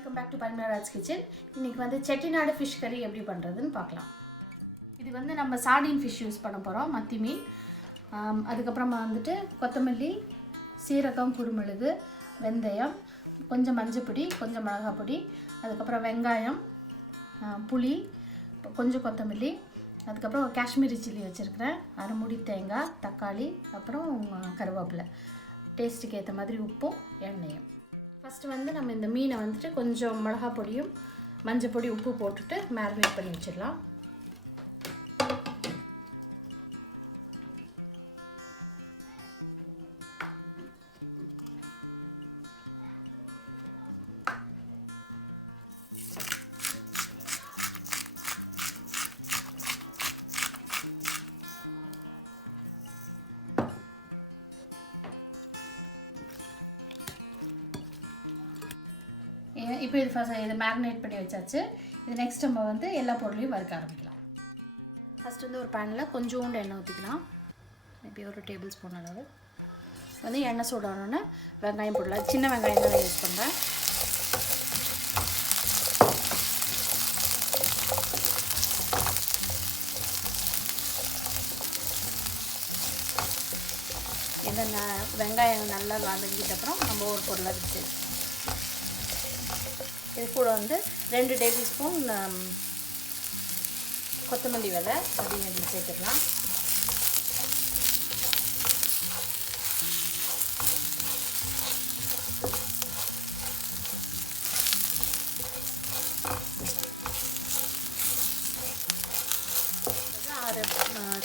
Welcome back to Rajabenadic's kitchen. இன்னைக்கு வந்து Chettinadu fish curry எப்படி பண்றதுன்னு பார்க்கலாம். இது வந்து நம்ம sardine fish யூஸ் பண்ண போறோம், மத்தி மீன். அதுக்கு அப்புறமா வந்துட்டு கொத்தமல்லி, சீரகம், குருமிளகு, வெந்தயம், கொஞ்சம் மஞ்சள் பொடி, கொஞ்சம் மிளகாய் பொடி, அதுக்கு அப்புறம் வெங்காயம், புளி, கொஞ்சம் கொத்தமல்லி, அதுக்கு அப்புறம் காஷ்மீரி சில்லி வச்சிருக்கேன், அரை மூடி தேங்காய், தக்காளி, அப்புறம் கருவேப்பிலை. டேஸ்ட்டுக்கு ஏற்ற மாதிரி உப்பும் எண்ணெயும். ஃபஸ்ட்டு வந்து நம்ம இந்த மீனை வந்துட்டு கொஞ்சம் மிளகாய் பொடியும் மஞ்சள் பொடி உப்பு போட்டுட்டு மேரினேட் பண்ணி வச்சிடலாம். இப்போ இது ஃபஸ்ட் இதை மேரினேட் பண்ணி வச்சாச்சு. இது நெக்ஸ்ட் நம்ம வந்து எல்லா பொருளையும் வறுக்க ஆரம்பிக்கலாம். ஃபஸ்ட் வந்து ஒரு பேனில் கொஞ்சோண்டு எண்ணெய் ஊற்றிக்கலாம். மேபி ஒரு டேபிள் ஸ்பூன் அளவு வந்து எண்ணெய் சூடானோன்னே வெங்காயம் போடலாம். சின்ன வெங்காயம் தான் யூஸ் பண்ணுறேன். இந்த வெங்காயம் நல்லா வதங்கிட்ட அப்புறம் நம்ம ஒரு பொருளை வச்சு இது கூட வந்து 2 டேபிள் ஸ்பூன் கொத்தமல்லி விதை அதையும் சேர்த்துக்கலாம். அது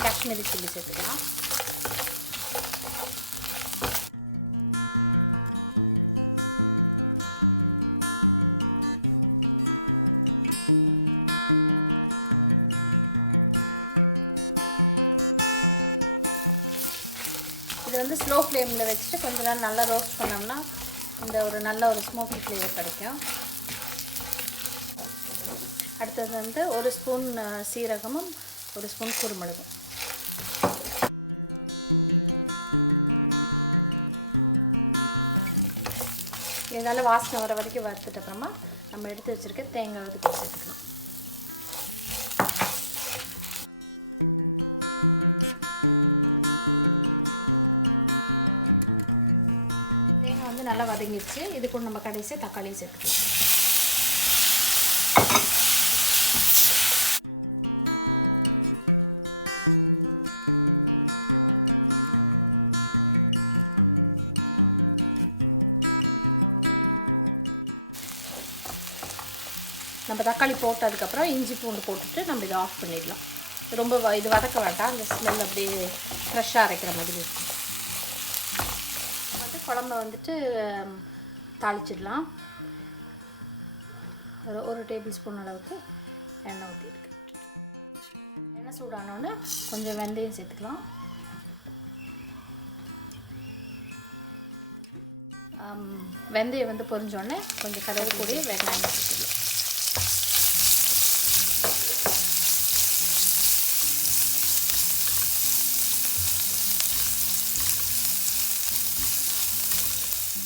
காஷ்மீரி சில்லி சேர்த்துக்கலாம். இது வந்து ஸ்லோ ஃப்ளேமில் வச்சுட்டு கொஞ்ச நேரம் நல்லா ரோஸ்ட் பண்ணோம்னா இந்த ஒரு நல்ல ஒரு ஸ்மோக்கி ஃப்ளேவர் கிடைக்கும். அடுத்தது வந்து ஒரு ஸ்பூன் சீரகமும் ஒரு ஸ்பூன் குருமிளகும். இதனால் வாசனை வர வரைக்கும் வறுத்துட்டு அப்புறமா நம்ம எடுத்து வச்சுருக்க தேங்காய் வந்து சேர்த்துக்கலாம். தேங்காய் வந்து நல்லா வதங்கிடுச்சு. இது கூட நம்ம கடைசியாக தக்காளியும் சேர்த்துக்கலாம். நம்ம தக்காளி போட்டதுக்கப்புறம் இஞ்சி பூண்டு போட்டுட்டு நம்ம இதை ஆஃப் பண்ணிடலாம். ரொம்ப இது வதக்க வேண்டாம், அந்த ஸ்மெல் அப்படியே ஃப்ரெஷ்ஷாக அரைக்கிற மாதிரி இருக்கும். வந்து குழம்ப வந்துட்டு தாளிச்சிடலாம். ஒரு டேபிள் ஸ்பூன் அளவுக்கு எண்ணெய் ஊற்றிருக்கு. எண்ணெய் சூடானோன்னு கொஞ்சம் வெந்தயம் சேர்த்துக்கலாம். வெந்தயம் வந்து பொரிஞ்சோடனே கொஞ்சம் கருவேப்பிலை வெங்காயம் சேர்த்துக்கலாம்.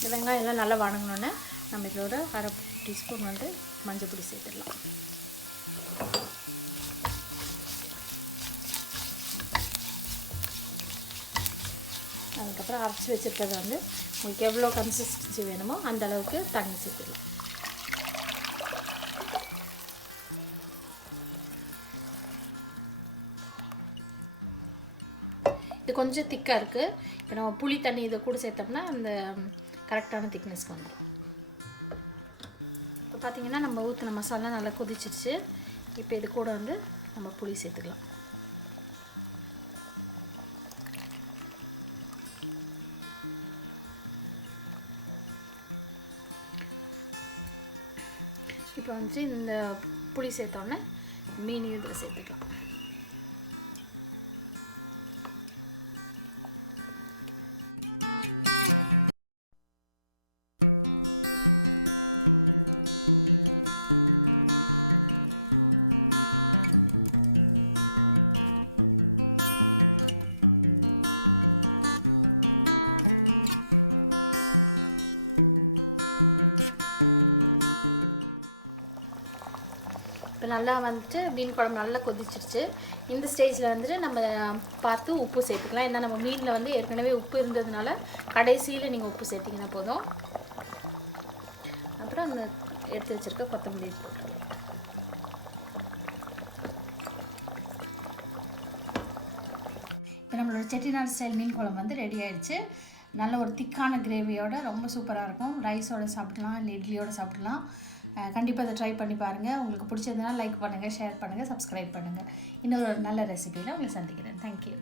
இந்த வெங்காயம் எல்லாம் நல்லா வதங்கினோன்னே நம்ம இதோட அரை டீஸ்பூன் வந்து மஞ்சள் பொடி சேர்த்துடலாம். அதுக்கப்புறம் அரைச்சி வச்சுருக்கிறது வந்து உங்களுக்கு எவ்வளோ கன்சிஸ்டன்சி வேணுமோ அந்த அளவுக்கு தண்ணி சேர்த்துடலாம். இது கொஞ்சம் திக்காக இருக்குது. இப்போ நம்ம புளி தண்ணி இதை கூட சேர்த்தோம்னா அந்த கரெக்டான திக்னஸ்க்கு வந்துடும். இப்போ பார்த்திங்கன்னா நம்ம ஊற்றின மசாலா நல்லா கொதிச்சிருச்சு. இப்போ இது கூட வந்து நம்ம புளி சேர்த்துக்கலாம். இப்போ வந்து இந்த புளி சேர்த்தோன்னே மீன் இதில் சேர்த்துக்கலாம். இப்போ நல்லா வந்துட்டு மீன் குழம்பு நல்லா கொதிச்சிருச்சு. இந்த ஸ்டேஜில் வந்துட்டு நம்ம பார்த்து உப்பு சேர்த்துக்கலாம். ஏன்னா நம்ம மீனில் வந்து ஏற்கனவே உப்பு இருந்ததுனால கடைசியில் நீங்கள் உப்பு சேர்த்திங்கன்னா போதும். அப்புறம் அந்த எடுத்து வச்சுருக்க கொத்தமல்லி போட்டுக்கலாம். இப்போ நம்மளோட செட்டிநாடு ஸ்டைல் மீன் குழம்பு வந்து ரெடி ஆகிடுச்சு. நல்ல ஒரு திக்கான கிரேவியோட ரொம்ப சூப்பராக இருக்கும். ரைஸோடு சாப்பிடலாம், இல்லை இட்லியோடு சாப்பிடலாம். கண்டிப்பாக அதை ட்ரை பண்ணி பாருங்கள். உங்களுக்கு பிடிச்சதுனா லைக் பண்ணுங்கள், ஷேர் பண்ணுங்கள், சப்ஸ்கிரைப் பண்ணுங்கள். இன்னொரு நல்ல ரெசிபியில் உங்களை சந்திக்கிறேன். தேங்க்யூ.